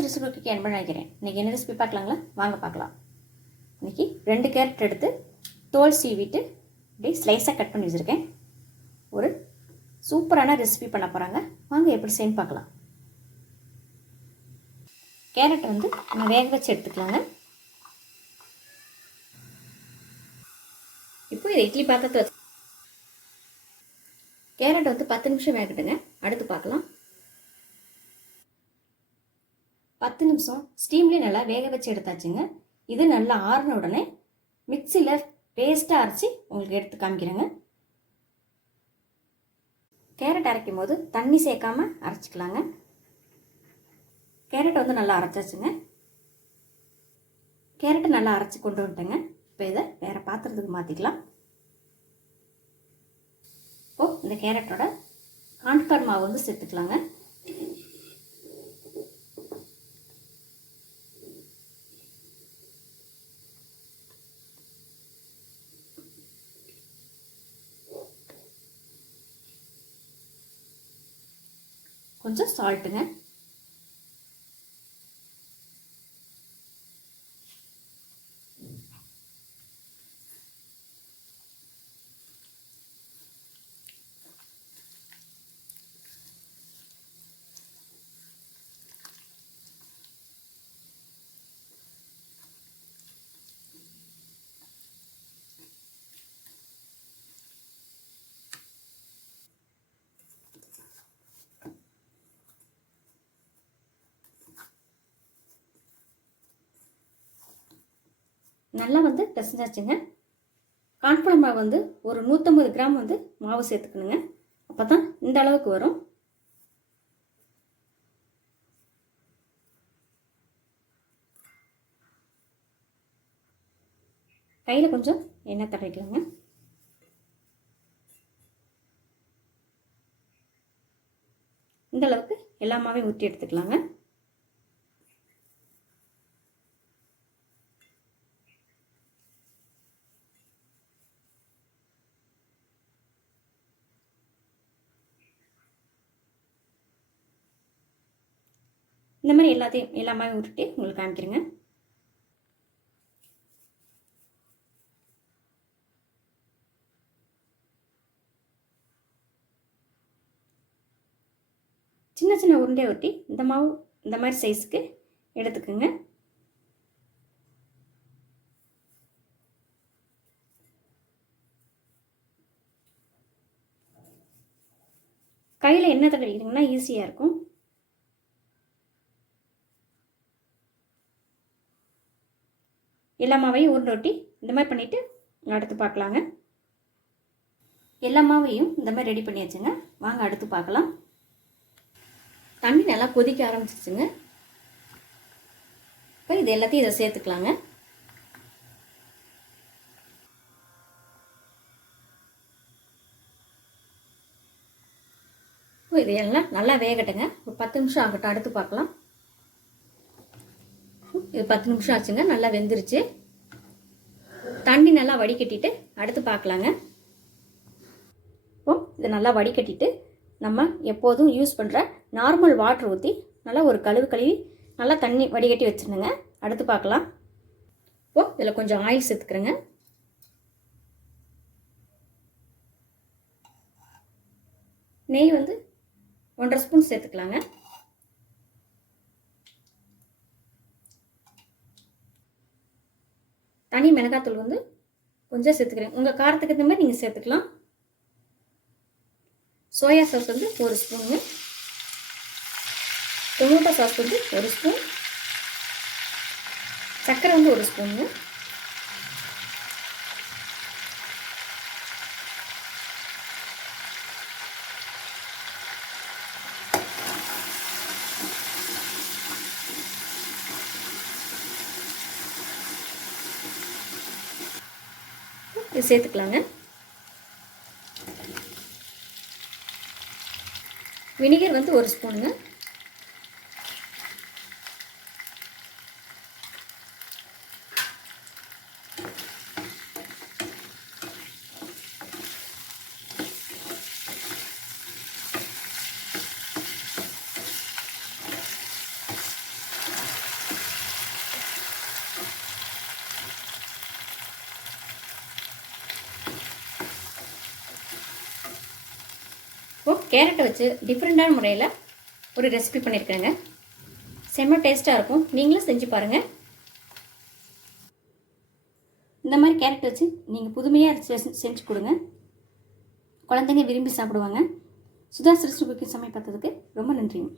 ரெசிபிக்கு என்ன நினைக்கிறேன். இன்றைக்கி என்ன ரெசிபி பார்க்கலாங்களா? வாங்க பார்க்கலாம். இன்றைக்கி 2 கேரட் எடுத்து தோல் சீவிட்டு அப்படியே ஸ்லைஸாக கட் பண்ணி வச்சுருக்கேன். ஒரு சூப்பரான ரெசிபி பண்ண போகிறாங்க. வாங்க எப்படி செய்யணும் பார்க்கலாம். கேரட் நம்ம வேக வச்சு எடுத்துக்கலாங்க. இப்போ இதை இட்லி பாத்திரத்தில் வச்சு கேரட் 10 நிமிஷம் வேகட்டுங்க. அடுத்து பார்க்கலாம். 10 நிமிஷம் ஸ்டீம்லேயே நல்லா வேக வச்சு எடுத்தாச்சுங்க. இது நல்லா ஆறின உடனே மிக்சியில் பேஸ்ட்டாக அரைச்சி உங்களுக்கு எடுத்து காமிக்கிறேங்க. கேரட் அரைக்கும் போது தண்ணி சேர்க்காம அரைச்சிக்கலாங்க. கேரட் நல்லா அரைச்சாச்சுங்க. கேரட்டை நல்லா அரைச்சி கொண்டு வந்துட்டேங்க. இப்போ இதை வேறு பாத்திரத்துக்கு மாற்றிக்கலாம். இப்போது இந்த கேரட்டோட கான்ஃப்ளவர் மாவு சேர்த்துக்கலாங்க. கொஞ்சம் சால்ட்டுங்க. நல்லா பிசைஞ்சாச்சுங்க. கான்ஃப்ளவர் மாவு ஒரு 150 கிராம் மாவு சேர்த்துக்கணுங்க. அப்போ தான் இந்த அளவுக்கு வரும். கையில் கொஞ்சம் எண்ணெய் தடவிக்கலாங்க. இந்த அளவுக்கு எல்லா மாவையும் ஊற்றி எடுத்துக்கலாங்க. இந்த மாதிரி எல்லா மாவையும் ஊற்றிட்டு உங்களுக்கு காமிக்கிறேங்க. சின்ன சின்ன உருண்டை ஊற்றி இந்த மாவு இந்த மாதிரி சைஸுக்கு எடுத்துக்கோங்க. கையில் எண்ணெய் தடவிக்கிட்டிங்கன்னா ஈஸியாக இருக்கும். எல்லா மாவையும் உருண்டை ஒட்டி இந்த மாதிரி பண்ணிவிட்டு அடுத்து பார்க்கலாங்க. எல்லா மாவையும் இந்த மாதிரி ரெடி பண்ணியாச்சுங்க. வாங்க அடுத்து பார்க்கலாம். தண்ணி நல்லா கொதிக்க ஆரம்பிச்சிச்சுங்க. இப்போ இது எல்லாத்தையும் இதை சேர்த்துக்கலாங்க. இப்போ இதையெல்லாம் நல்லா வேகட்டுங்க. ஒரு 10 நிமிஷம் ஆகட்டும். அடுத்து பார்க்கலாம். இது 10 நிமிஷம் ஆச்சுங்க. நல்லா வெந்துருச்சு. தண்ணி நல்லா வடிகட்டிட்டு அடுத்து பார்க்கலாங்க. இப்போ இதை நல்லா வடிகட்டிட்டு நம்ம எப்போதும் யூஸ் பண்ணுற நார்மல் வாட்டர் ஊற்றி நல்லா ஒரு கழுவி நல்லா தண்ணி வடிகட்டி வச்சுருந்தேங்க. அடுத்து பார்க்கலாம். இப்போ இதில் கொஞ்சம் ஆயில் சேர்த்துக்கிறேங்க. நெய் 1.5 ஸ்பூன் சேர்த்துக்கலாங்க. தனி மிளகாத்தூள் கொஞ்சம் சேர்த்துக்கிறேன். உங்கள் காரத்துக்கு ஏற்ற மாதிரி நீங்கள் சேர்த்துக்கலாம். சோயா சாஸ் 1 ஸ்பூனுங்க. Tomato sauce 1 spoon. சர்க்கரை 1 ஸ்பூனுங்க. இது சேர்த்துக்கலாங்க. வினிகர் 1 ஸ்பூனுங்க. இப்போது கேரட்டை வச்சு டிஃப்ரெண்ட்டான முறையில் ஒரு ரெசிபி பண்ணியிருக்கேங்க. செம்ம டேஸ்ட்டாக இருக்கும். நீங்களும் செஞ்சு பாருங்கள். இந்த மாதிரி கேரட் வச்சு நீங்கள் புதுமையாக செஞ்சு கொடுங்க. குழந்தைங்க விரும்பி சாப்பிடுவாங்க. சுதாஸ் ரெசிபி குக்கிங் சமையல் பார்த்ததுக்கு ரொம்ப நன்றிங்க.